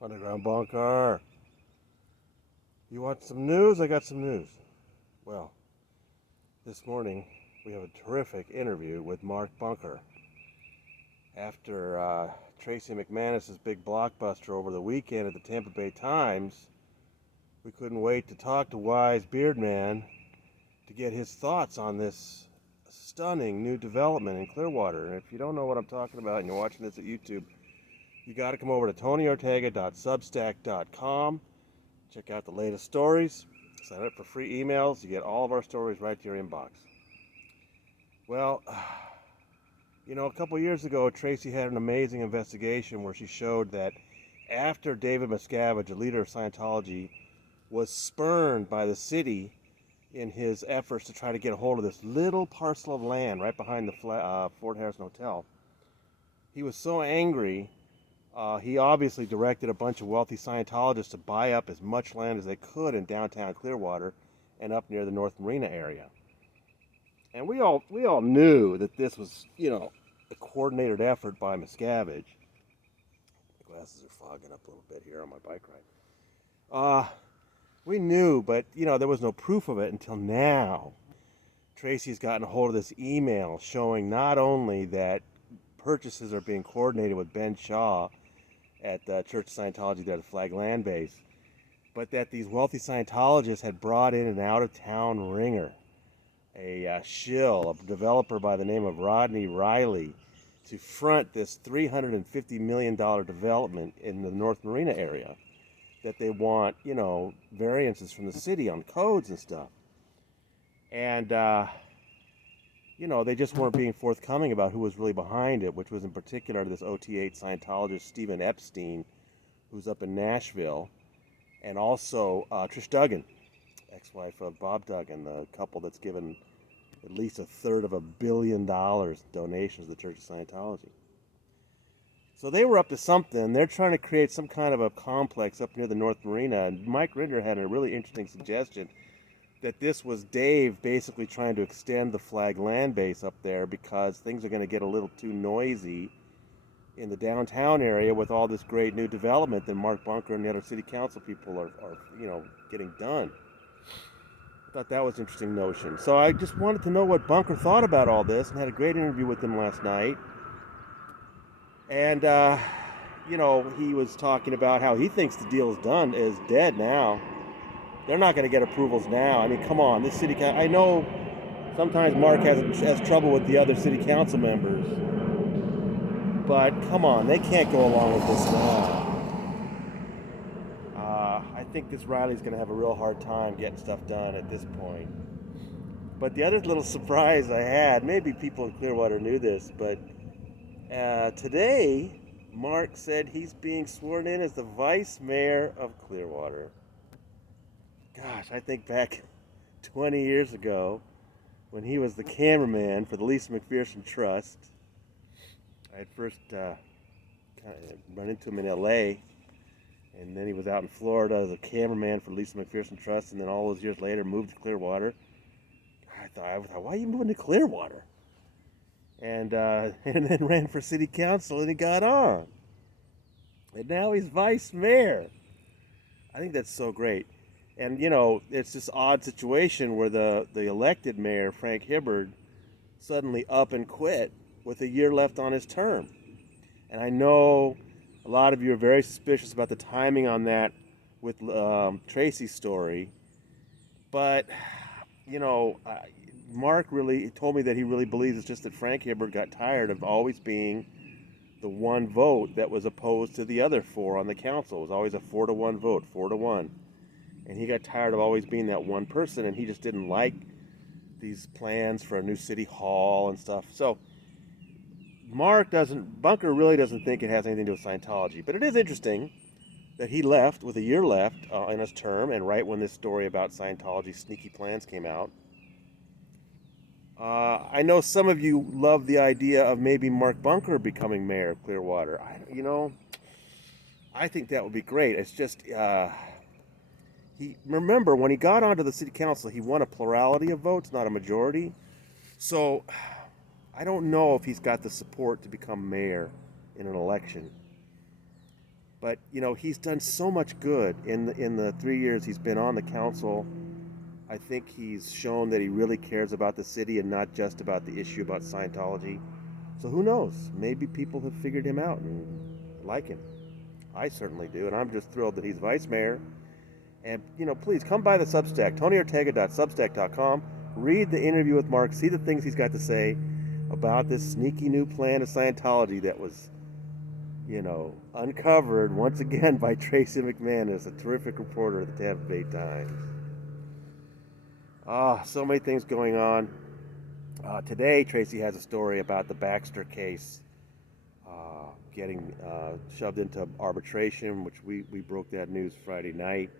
Underground bunker. You want some news? I got some news. Well, this morning we have a terrific interview with Mark Bunker. After Tracy McManus's big blockbuster over the weekend at the Tampa Bay Times, we couldn't wait to talk to Wise Beardman to get his thoughts on this stunning new development in Clearwater. And if you don't know what I'm talking about and you're watching this at YouTube, you got to come over to tonyortega.substack.com. Check out the latest stories. Sign up for free emails. You get all of our stories right to your inbox. Well, a couple years ago, Tracy had an amazing investigation where she showed that after David Miscavige, a leader of Scientology, was spurned by the city in his efforts to try to get a hold of this little parcel of land right behind the Fort Harrison Hotel, he was so angry. He obviously directed a bunch of wealthy Scientologists to buy up as much land as they could in downtown Clearwater and up near the North Marina area. And we all knew that this was, a coordinated effort by Miscavige. My glasses are fogging up a little bit here on my bike ride. We knew, but, there was no proof of it until now. Tracy's gotten a hold of this email showing not only that purchases are being coordinated with Ben Shaw at the Church of Scientology there at the Flag Land Base, but that these wealthy Scientologists had brought in an out-of-town ringer, a shill, a developer by the name of Rodney Riley, to front this $350 million development in the North Marina area that they want, variances from the city on codes and stuff. And, they just weren't being forthcoming about who was really behind it, which was in particular this OT8 Scientologist Stephen Epstein, who's up in Nashville, and also Trish Duggan, ex-wife of Bob Duggan, the couple that's given at least $1/3 billion donations to the Church of Scientology. So they were up to something. They're trying to create some kind of a complex up near the North Marina, and Mike Rinder had a really interesting suggestion that this was Dave basically trying to extend the Flag Land Base up there because things are going to get a little too noisy in the downtown area with all this great new development that Mark Bunker and the other city council people are getting done. I thought that was an interesting notion. So I just wanted to know what Bunker thought about all this and had a great interview with him last night. And, he was talking about how he thinks the deal is dead now. They're not going to get approvals now. I mean, come on, this city council. I know sometimes Mark has trouble with the other city council members, but come on, they can't go along with this now. I think this Riley's going to have a real hard time getting stuff done at this point. But the other little surprise I had, maybe people in Clearwater knew this, but today Mark said he's being sworn in as the vice mayor of Clearwater. Gosh, I think back 20 years ago when he was the cameraman for the Lisa McPherson Trust. I had first kind of run into him in LA, and then he was out in Florida as a cameraman for Lisa McPherson Trust, and then all those years later moved to Clearwater. I thought, why are you moving to Clearwater? And then ran for city council, and he got on. And now he's vice mayor. I think that's so great. And, it's this odd situation where the elected mayor, Frank Hibbard, suddenly up and quit with a year left on his term. And I know a lot of you are very suspicious about the timing on that with Tracy's story. But, Mark really told me that he really believes it's just that Frank Hibbard got tired of always being the one vote that was opposed to the other four on the council. It was always a 4-1 vote, 4-1. And he got tired of always being that one person, and he just didn't like these plans for a new city hall and stuff. So Bunker really doesn't think it has anything to do with Scientology. But it is interesting that he left with a year left in his term, and right when this story about Scientology's sneaky plans came out. I know some of you love the idea of maybe Mark Bunker becoming mayor of Clearwater. I think that would be great. It's just... remember, when he got onto the city council, he won a plurality of votes, not a majority. So I don't know if he's got the support to become mayor in an election. But he's done so much good in the 3 years he's been on the council. I think he's shown that he really cares about the city and not just about the issue about Scientology. So who knows? Maybe people have figured him out and like him. I certainly do, and I'm just thrilled that he's vice mayor. And please come by the Substack, TonyOrtega.substack.com. Read the interview with Mark. See the things he's got to say about this sneaky new plan of Scientology that was, uncovered once again by Tracy McManus, a terrific reporter at the Tampa Bay Times. So many things going on. Today, Tracy has a story about the Baxter case getting shoved into arbitration, which we broke that news Friday night.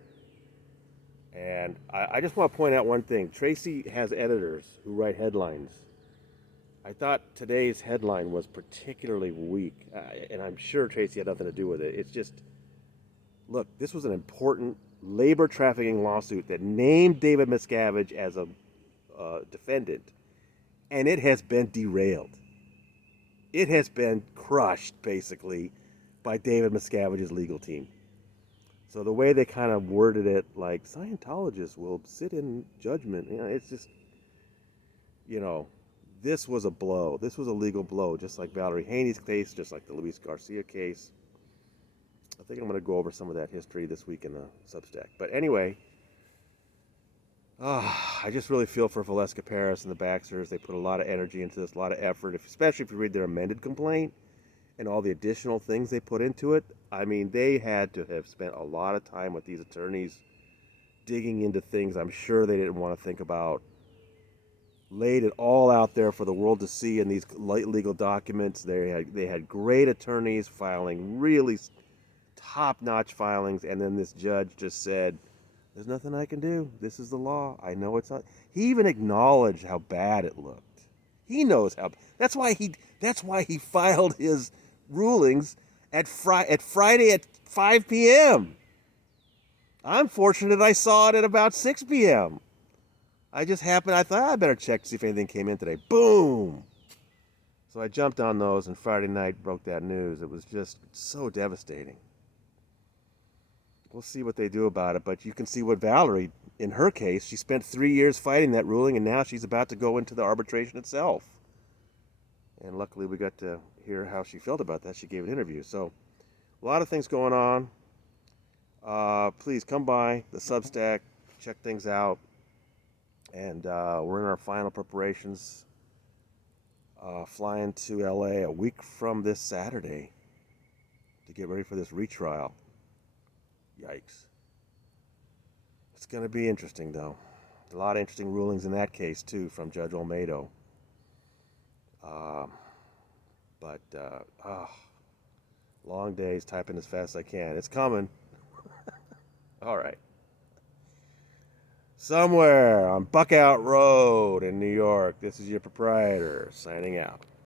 And I just want to point out one thing. Tracy has editors who write headlines. I thought today's headline was particularly weak, and I'm sure Tracy had nothing to do with it. It's just, look, this was an important labor trafficking lawsuit that named David Miscavige as a defendant, and it has been derailed. It has been crushed, basically, by David Miscavige's legal team. So the way they kind of worded it, like Scientologists will sit in judgment, it's just, you know, this was a blow. This was a legal blow, just like Valerie Haney's case, just like the Luis Garcia case. I think I'm going to go over some of that history this week in the Substack. But anyway, I just really feel for Valeska Paris and the Baxters. They put a lot of energy into this, a lot of effort, especially if you read their amended complaint and all the additional things they put into it. I mean, they had to have spent a lot of time with these attorneys digging into things I'm sure they didn't want to think about. Laid it all out there for the world to see in these legal documents. They had great attorneys filing really top-notch filings, and then this judge just said, "There's nothing I can do. This is the law. I know it's not." He even acknowledged how bad it looked. He knows how. That's why he filed his rulings at Friday at 5 p.m. I'm fortunate I saw it at about 6 p.m. I thought I better check to see if anything came in today. Boom! So I jumped on those, and Friday night broke that news. It was just so devastating. We'll see what they do about it, but you can see what Valerie, in her case, she spent 3 years fighting that ruling, and now she's about to go into the arbitration itself. And luckily we got to hear how she felt about that. She gave an interview. So a lot of things going on. Please come by the Substack, check things out. And we're in our final preparations, flying to LA a week from this Saturday to get ready for this retrial. Yikes. It's going to be interesting, though. A lot of interesting rulings in that case, too, from Judge Olmedo. Long days, typing as fast as I can. It's coming. All right. Somewhere on Buckout Road in New York, this is your proprietor signing out.